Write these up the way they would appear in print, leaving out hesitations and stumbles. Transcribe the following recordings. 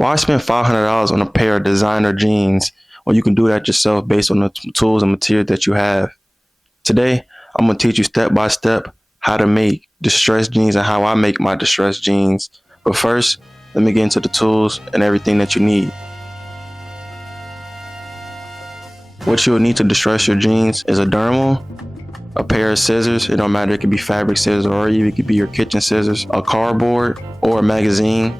Why spend $500 on a pair of designer jeans when you can do that yourself based on the tools and material that you have? Today, I'm going to teach you step by step how to make distressed jeans and how I make my distressed jeans. But first, let me get into the tools and everything that you need. What you'll need to distress your jeans is a dermal, a pair of scissors. It don't matter, it could be fabric scissors or even it could be your kitchen scissors, a cardboard or a magazine,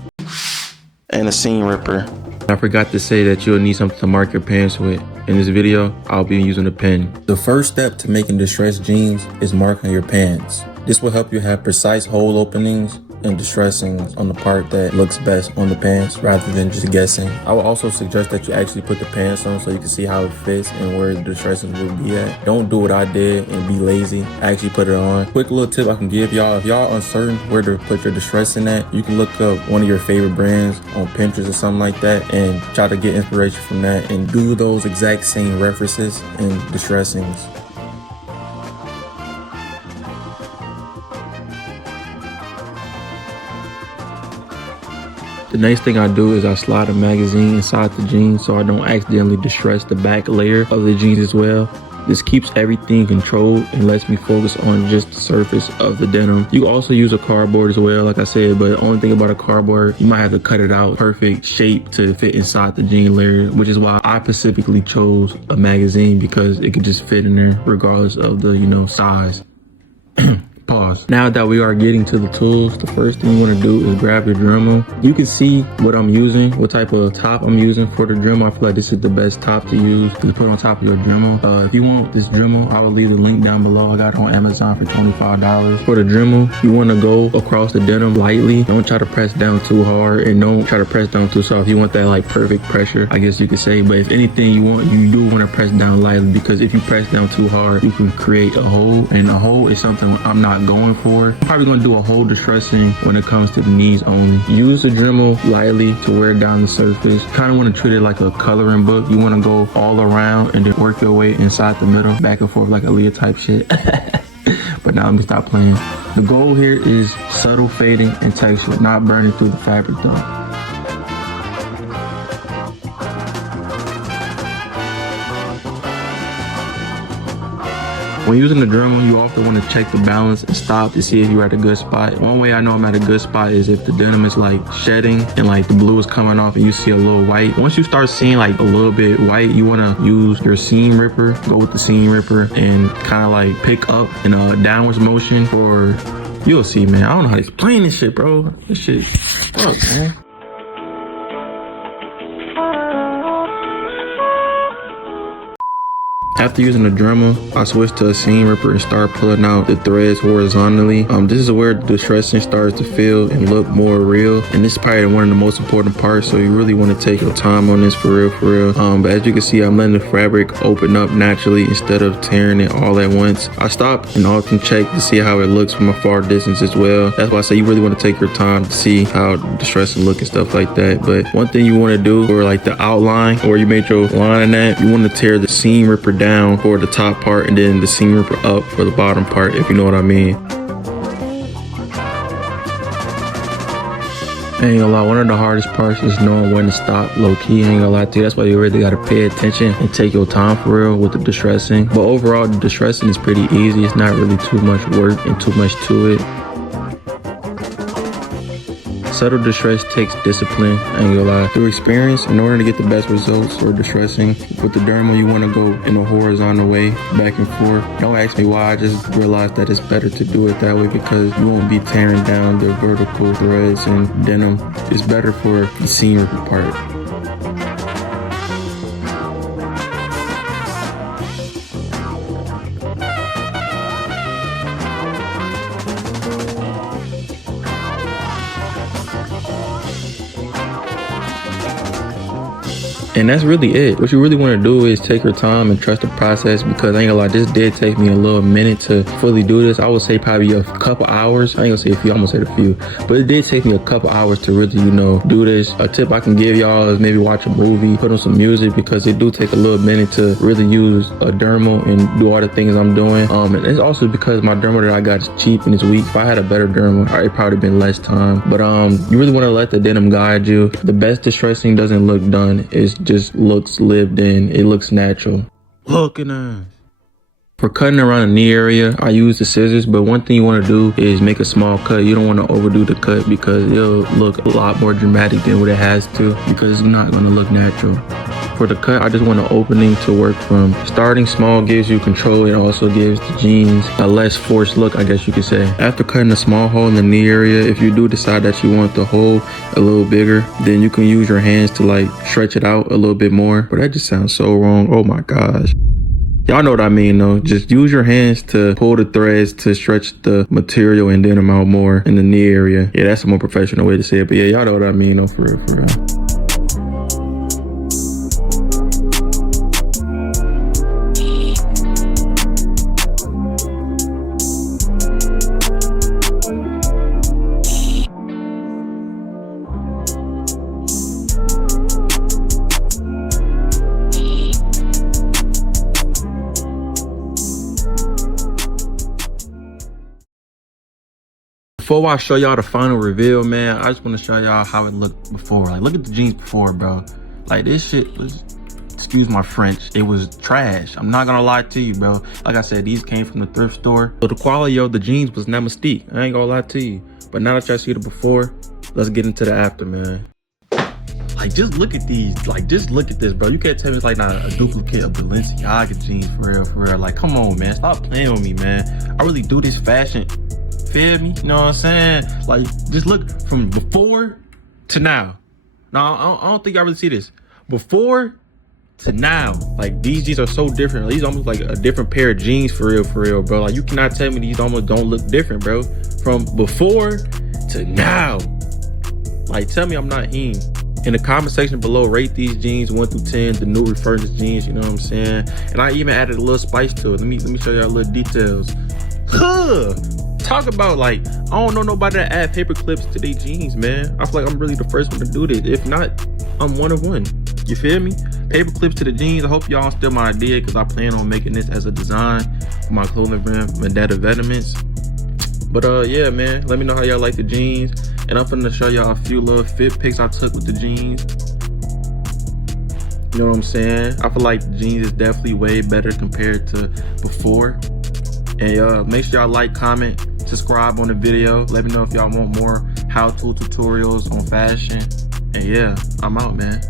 and a seam ripper. I forgot to say that you'll need something to mark your pants with. In this video, I'll be using a pen. The first step to making distressed jeans is marking your pants. This will help you have precise hole openings and distressing on the part that looks best on the pants rather than just guessing. I will also suggest that you actually put the pants on so you can see how it fits and where the distressing will be at. Don't do what I did and be lazy. Actually put it on. Quick little tip I can give y'all: if y'all uncertain where to put your distressing at, you can look up one of your favorite brands on Pinterest or something like that and try to get inspiration from that and do those exact same references and distressings. The next thing I do is I slide a magazine inside the jeans so I don't accidentally distress the back layer of the jeans as well. This keeps everything controlled and lets me focus on just the surface of the denim. You also use a cardboard as well, like I said, but the only thing about a cardboard, you might have to cut it out perfect shape to fit inside the jean layer, which is why I specifically chose a magazine, because it could just fit in there regardless of the, size. Pause. Now that we are getting to the tools, the first thing you want to do is grab your Dremel. You can see what I'm using, what type of top I'm using for the Dremel. I feel like this is the best top to use to put on top of your Dremel. If you want this Dremel, I will leave the link down below. I got it on Amazon for $25. For the Dremel, you want to go across the denim lightly. Don't try to press down too hard and don't try to press down too soft. You want that like perfect pressure, I guess you could say. But if anything, you do want to press down lightly, because if you press down too hard, you can create a hole, and a hole is something I'm not going for. I'm probably going to do a hole distressing when it comes to the knees only. Use the Dremel lightly to wear down the surface. Kind of want to treat it like a coloring book. You want to go all around and then work your way inside the middle, back and forth like a Leah type shit. But now let me stop playing. The goal here is subtle fading and texture, not burning through the fabric though. When using the Dremel, you often want to check the balance and stop to see if you're at a good spot. One way I know I'm at a good spot is if the denim is like shedding and like the blue is coming off and you see a little white. Once you start seeing like a little bit white, you want to use your seam ripper. Go with the seam ripper and kind of like pick up in a downwards motion, or you'll see, man. I don't know how to explain this shit, bro. This shit, fuck, man. After using the Dremel, I switched to a seam ripper and start pulling out the threads horizontally. This is where the distressing starts to feel and look more real. And this is probably one of the most important parts, so you really want to take your time on this for real. But as you can see, I'm letting the fabric open up naturally instead of tearing it all at once. I stop and often check to see how it looks from a far distance as well. That's why I say you really want to take your time to see how distressing look and stuff like that. But one thing you want to do for like the outline, or you made your line in that, you want to tear the seam ripper down for the top part and then the seam ripper up for the bottom part, if you know what I mean. I ain't gonna lie, one of the hardest parts is knowing when to stop, low key. I ain't gonna lie to you, that's why you really gotta pay attention and take your time for real with the distressing. But overall, the distressing is pretty easy. It's not really too much work and too much to it. Subtle distress takes discipline, I ain't gonna lie. Through experience, in order to get the best results for distressing, with the dermal, you want to go in a horizontal way, back and forth. Don't ask me why, I just realized that it's better to do it that way because you won't be tearing down the vertical threads and denim. It's better for the seam ripper part. And that's really it. What you really want to do is take your time and trust the process, because I ain't gonna lie, this did take me a little minute to fully do this. I would say probably a couple hours. I ain't gonna say a few, I'm gonna say a few, but it did take me a couple hours to really, you know, do this. A tip I can give y'all is maybe watch a movie, put on some music, because it do take a little minute to really use a dermal and do all the things I'm doing. And it's also because my dermal that I got is cheap and it's weak. If I had a better dermal, it'd probably been less time. But you really want to let the denim guide you. The best distressing doesn't look done. It just looks lived in. It looks natural. Looking at. For cutting around the knee area, I use the scissors, but one thing you want to do is make a small cut. You don't want to overdo the cut, because it'll look a lot more dramatic than what it has to, because it's not going to look natural. For the cut, I just want an opening to work from. Starting small gives you control. It also gives the jeans a less forced look, I guess you could say. After cutting a small hole in the knee area, if you do decide that you want the hole a little bigger, then you can use your hands to like stretch it out a little bit more. But that just sounds so wrong. Oh my gosh. Y'all know what I mean though. Just use your hands to pull the threads to stretch the material and denim out more in the knee area. Yeah, that's a more professional way to say it. But yeah, y'all know what I mean though, for real, for real. Before I show y'all the final reveal, man, I just want to show y'all how it looked before. Like, look at the jeans before, bro. Like, this shit was, excuse my French, it was trash. I'm not gonna lie to you, bro. Like I said, these came from the thrift store. So the quality of the jeans was not mystique. I ain't gonna lie to you. But now that y'all see the before, let's get into the after, man. Like, just look at these. Like, just look at this, bro. You can't tell me it's like not a duplicate of Balenciaga jeans, for real, for real. Like, come on, man. Stop playing with me, man. I really do this fashion. Feel me? You know what I'm saying? Like, just look from before to now. Now, I don't think I really see this. Before to now. Like, these jeans are so different. These almost like a different pair of jeans, for real, bro. Like, you cannot tell me these almost don't look different, bro. From before to now. Like, tell me I'm not in. In the comment section below, rate these jeans 1 through 10, the new refurbished jeans, you know what I'm saying? And I even added a little spice to it. Let me show y'all little details. Huh. Talk about, like, I don't know nobody that add paper clips to their jeans, man. I feel like I'm really the first one to do this. If not, I'm one of one. You feel me? Paper clips to the jeans. I hope y'all steal my idea, because I plan on making this as a design for my clothing brand, Mandata Venoments. But yeah, man, let me know how y'all like the jeans. And I'm finna show y'all a few little fit pics I took with the jeans. You know what I'm saying? I feel like the jeans is definitely way better compared to before. And make sure y'all like, comment, subscribe on the video. Let me know if y'all want more how-to tutorials on fashion. And yeah, I'm out, man.